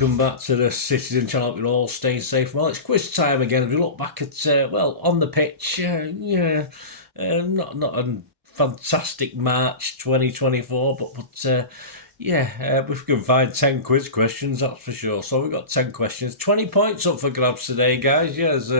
welcome back to the Citizen channel. You're all staying safe. Well, it's quiz time again. If we look back at, on the pitch, not a fantastic March 2024, but if we can find 10 quiz questions, that's for sure. So we've got 10 questions, 20 points up for grabs today, guys. Yeah, there's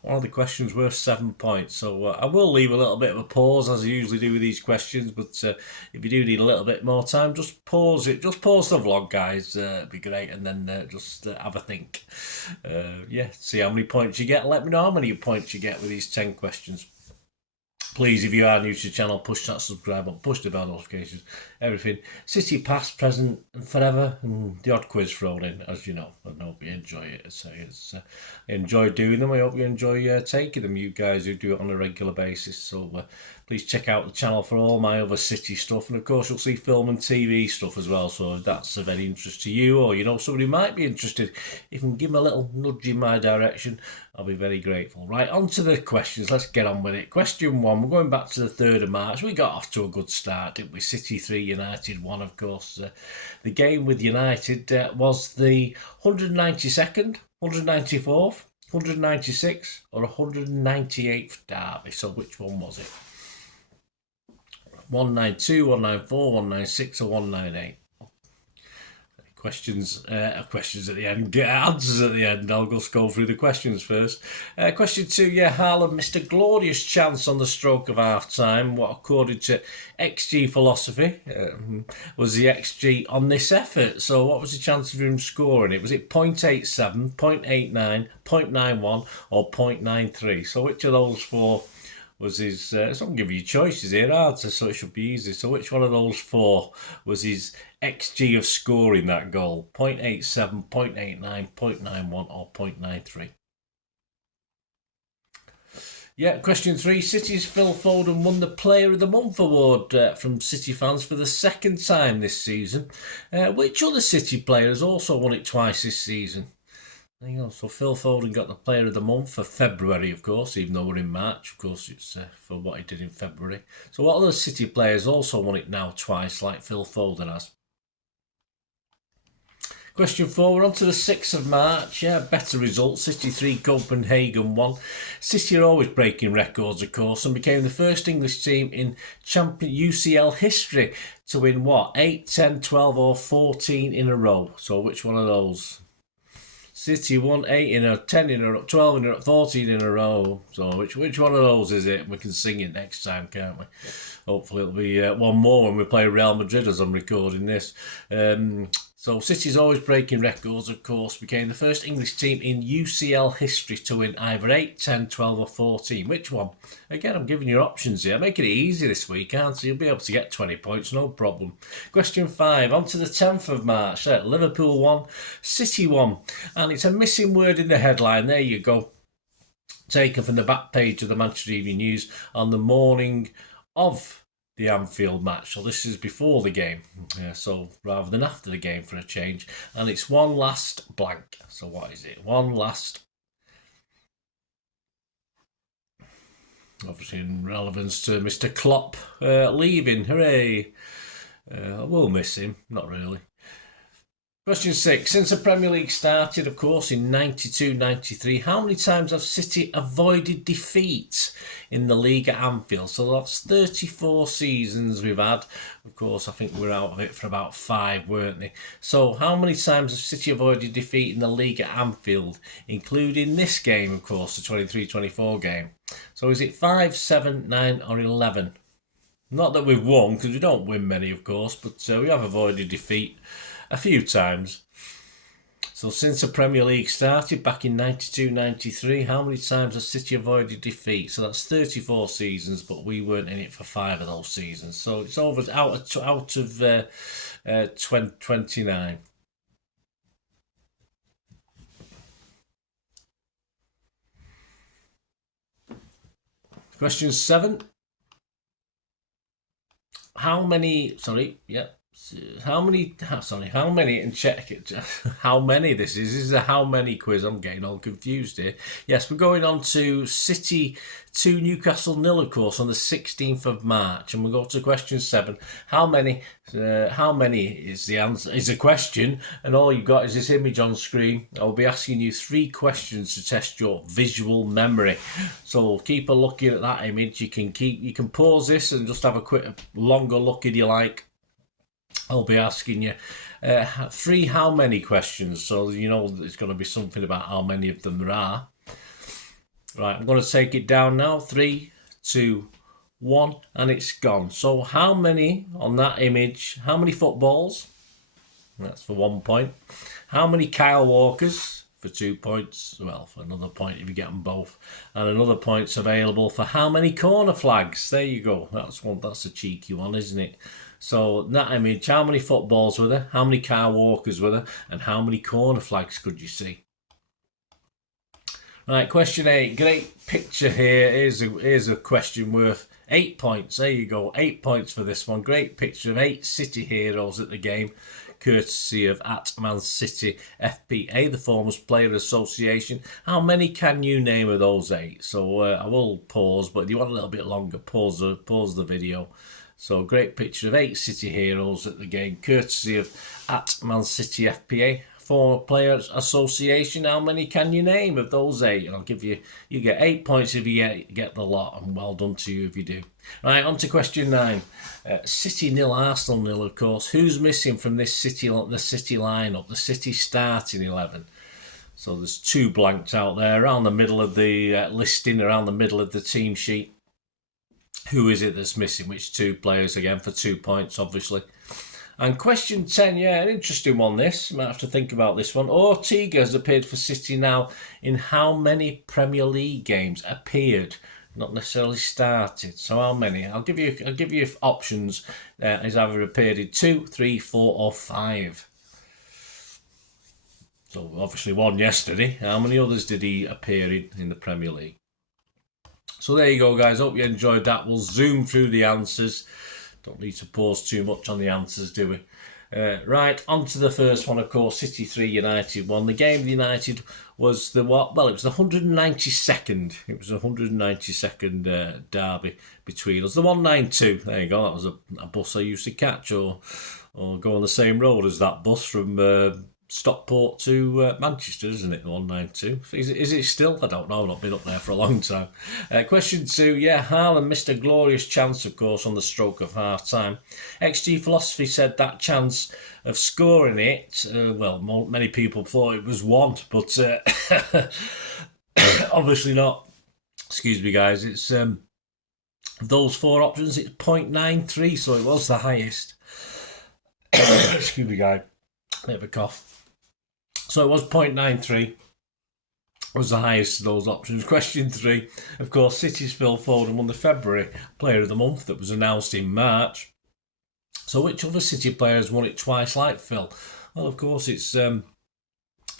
one of the questions worth 7 points. So I will leave a little bit of a pause, as I usually do with these questions, but if you do need a little bit more time, just pause it. Just pause the vlog, guys. It'd be great. And then just have a think. See how many points you get. Let me know how many points you get with these 10 questions. Please, if you are new to the channel, push that subscribe button, push the bell notifications, everything. City past, present, and forever, and the odd quiz thrown in, as you know. I hope you enjoy it. I enjoy doing them. I hope you enjoy taking them, you guys who do it on a regular basis. So please check out the channel for all my other City stuff. And of course, you'll see film and TV stuff as well. So if that's of any interest to you, or you know somebody who might be interested, if you can give them a little nudge in my direction, I'll be very grateful. Right, on to the questions. Let's get on with it. Question 1, we're going back to the 3rd of March. We got off to a good start, didn't we? City 3, United 1, of course. The game with United was the 192nd, 194th, 196th or 198th derby. So which one was it? 192, 194, 196 or 198? Questions at the end. Get answers at the end. I'll just go through the questions first. Question 2, Haaland missed a glorious chance on the stroke of half-time. What, according to XG philosophy, was the XG on this effort? So what was the chance of him scoring it? Was it 0.87, 0.89, 0.91 or 0.93? So which of those four was his... it's not going to give you choices here, so it should be easy. So which one of those four was his XG of scoring that goal? 0.87, 0.89, 0.91 or 0.93? Question 3. City's Phil Foden won the Player of the Month award from City fans for the second time this season. Which other City players also won it twice this season? There you go. So Phil Foden got the Player of the Month for February, of course, even though we're in March. Of course, it's for what he did in February. So what other City players also won it now twice, like Phil Foden has? Question 4, we're on to the 6th of March. Better results. City 3, Copenhagen 1. City are always breaking records, of course, and became the first English team in champion UCL history to win, what, 8, 10, 12 or 14 in a row. So which one of those? City won 8 in a 10 in a row, 12 in a 14 in a row. So which one of those is it? We can sing it next time, can't we? Hopefully it'll be one more when we play Real Madrid as I'm recording this. So City's always breaking records, of course, became the first English team in UCL history to win either 8, 10, 12 or 14. Which one? Again, I'm giving you options here. Making it easy this week, aren't you? You'll be able to get 20 points, no problem. Question 5, on to the 10th of March. Liverpool 1, City 1. And it's a missing word in the headline. There you go. Taken from the back page of the Manchester Evening News on the morning of the Anfield match. So this is before the game, so rather than after the game for a change. And it's one last blank. So what is it? One last, obviously in relevance to Mr. Klopp leaving. Hooray! We'll miss him. Not really. Question 6. Since the Premier League started, of course, in 92-93, how many times have City avoided defeat in the league at Anfield? So that's 34 seasons we've had. Of course, I think we were out of it for about 5, weren't they? So how many times have City avoided defeat in the league at Anfield, including this game, of course, the 23-24 game? So is it 5, 7, 9 or 11? Not that we've won, because we don't win many, of course, but we have avoided defeat a few times. So since the Premier League started back in 92-93, how many times has City avoided defeat? So that's 34 seasons, but we weren't in it for 5 of those seasons. So it's over out of 29. Question 7. How many? Sorry, how many? And check it. How many this is? This is a how many quiz. I'm getting all confused here. Yes, we're going on to City 2 Newcastle 0, of course, on the 16th of March, and we'll go to question 7. How many? How many is the answer? Is a question, and all you've got is this image on screen. I'll be asking you 3 questions to test your visual memory. So keep a looking at that image. You can pause this and just have a quick longer look if you like. I'll be asking you 3 how many questions, so you know there's going to be something about how many of them there are. Right, I'm going to take it down now. 3, 2, 1, and it's gone. So how many on that image? How many footballs? That's for 1 point. How many Kyle Walkers? For 2 points. Well, for another point if you get them both. And another point's available for how many corner flags? There you go. That's a cheeky one, isn't it? So that image, how many footballs were there? How many Kyle Walkers were there? And how many corner flags could you see? Right, question 8. Great picture here. Here's a question worth 8 points. There you go. 8 points for this one. Great picture of 8 City heroes at the game, courtesy of Man City FPA, the Former's Player Association. How many can you name of those 8? So I will pause, but if you want a little bit longer, pause the video. So great picture of 8 City heroes at the game, courtesy of Man City FPA, Former Players Association. How many can you name of those 8? And I'll give you get 8 points if you get the lot, and well done to you if you do. Right, on to question 9. City 0, Arsenal 0, of course. Who's missing from the City lineup, the City starting 11? So there's 2 blanked out there around the middle of the listing, around the middle of the team sheet. Who is it that's missing? Which 2 players? Again, for 2 points, obviously. And question 10, yeah, an interesting one this. You might have to think about this one. Ortega has appeared for City now in how many Premier League games? Appeared, not necessarily started. So how many? I'll give you options. He's either appeared in 2, 3, 4 or 5. So obviously 1 yesterday. How many others did he appear in the Premier League? So there you go, guys. Hope you enjoyed that. We'll zoom through the answers. Don't need to pause too much on the answers, do we? Right, on to the first one, of course. City 3, United 1. The game of United was the what? Well, it was the 192nd. It was the 192nd derby between us. The 192. There you go. That was a bus I used to catch, or go on the same road as that bus from Stockport to Manchester, isn't it? The 192. Is it still? I don't know. I've not been up there for a long time. Question 2. Yeah, Haaland missed a glorious chance, of course, on the stroke of half time. XG Philosophy said that chance of scoring it, well, many people thought it was 1, but obviously not. Excuse me, guys. It's those 4 options. It's 0.93, so it was the highest. Excuse me, guys. Bit of a cough. So it was 0.93, was the highest of those options. Question 3, of course, City's Phil Foden won the February Player of the Month that was announced in March. So which other City players won it twice like Phil? Well, of course, it's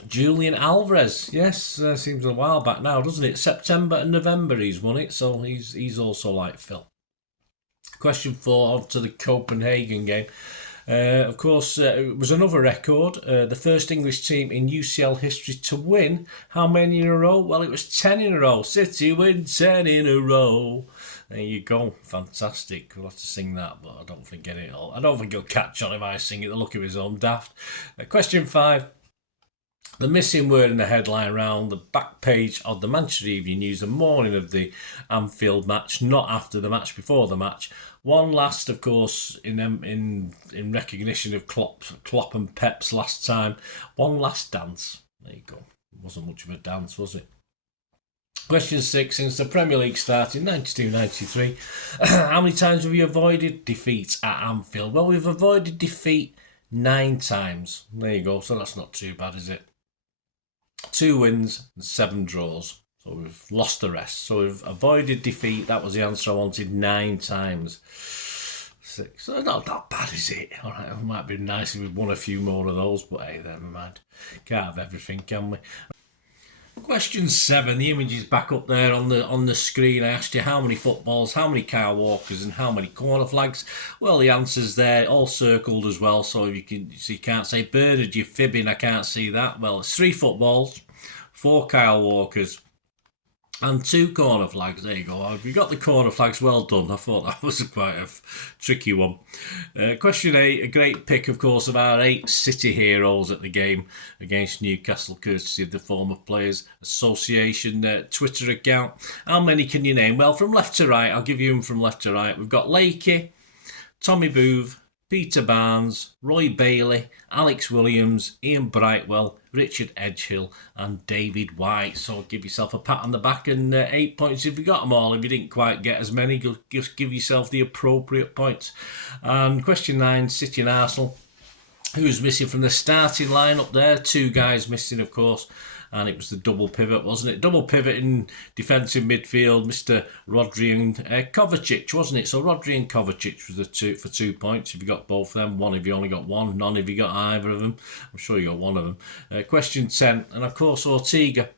Julian Alvarez. Yes, seems a while back now, doesn't it? September and November he's won it, so he's also like Phil. Question 4, on to the Copenhagen game. Of course, it was another record. The first English team in UCL history to win. How many in a row? Well, it was 10 in a row. City win 10 in a row. There you go. Fantastic. We'll have to sing that, but I don't think he'll catch on if I sing it. The look of his own daft. Question 5. The missing word in the headline round the back page of the Manchester Evening News the morning of the Anfield match, not after the match, before the match. One last, of course, in recognition of Klopp and Pep's last time. One last dance. There you go. It wasn't much of a dance, was it? Question 6. Since the Premier League started in 92-93, how many times have you avoided defeat at Anfield? Well, we've avoided defeat 9 times. There you go. So that's not too bad, is it? 2 wins and 7 draws. So we've lost the rest. So we've avoided defeat. That was the answer I wanted 9 times. 6. So not that bad, is it? All right, it might be nice if we'd won a few more of those, but hey, never mind. Can't have everything, can we? Question 7, the image is back up there on the screen. I asked you how many footballs, how many Kyle Walkers, and how many corner flags. Well, the answer's there, all circled as well. So you can't say Bernard, you're fibbing. I can't see that. Well, it's 3 footballs, 4 Kyle Walkers, and 2 corner flags. There you go. You got the corner flags. Well done. I thought that was quite a tricky one. Question 8. A great pick, of course, of our 8 City heroes at the game against Newcastle, courtesy of the Former Players Association Twitter account. How many can you name? Well, from left to right, I'll give you them from left to right. We've got Lakey, Tommy Booth, Peter Barnes, Roy Bailey, Alex Williams, Ian Brightwell, Richard Edgehill and David White. So give yourself a pat on the back and 8 points if you got them all. If you didn't quite get as many, just give yourself the appropriate points. And question 9, City and Arsenal. Who's missing from the starting lineup there? 2 guys missing, of course. And it was the double pivot, wasn't it? Double pivot in defensive midfield, Mr. Rodri and Kovacic, wasn't it? So Rodri and Kovacic was the 2 for 2 points. If you got both of them, 1 if you only got 1, none if you got either of them. I'm sure you got 1 of them. Question 10, and of course Ortega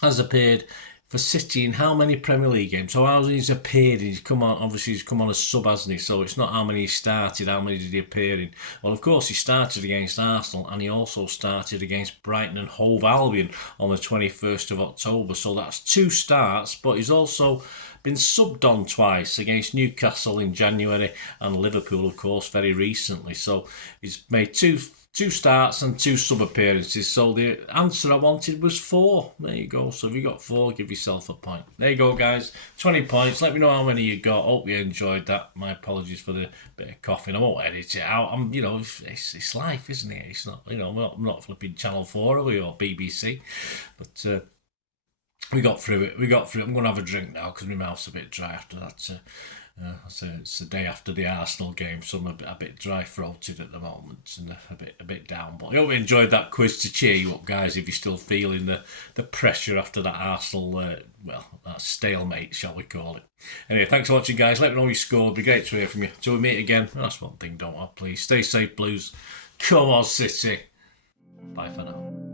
has appeared for City in how many Premier League games? So how he's appeared, he's come on, obviously he's come on as sub, hasn't he? So it's not how many he started, how many did he appear in? Well, of course he started against Arsenal and he also started against Brighton and Hove Albion on the 21st of October. So that's 2 starts, but he's also been subbed on twice against Newcastle in January and Liverpool, of course, very recently. So he's made two starts and 2 sub appearances. So the answer I wanted was 4. There you go. So if you got 4, give yourself a point. There you go, guys. 20 points. Let me know how many you got. Hope you enjoyed that. My apologies for the bit of coughing. I won't edit it out. It's life, isn't it? It's not, I'm not flipping Channel 4 or BBC. But we got through it. I'm going to have a drink now because my mouth's a bit dry after that. It's the day after the Arsenal game, so I'm a bit dry-throated at the moment and a bit down. But I hope you enjoyed that quiz to cheer you up, guys, if you're still feeling the pressure after that Arsenal, that stalemate, shall we call it. Anyway, thanks for watching, guys. Let me know you scored. It'd be great to hear from you. Till we meet again, that's one thing, don't I? Please stay safe, Blues. Come on, City. Bye for now.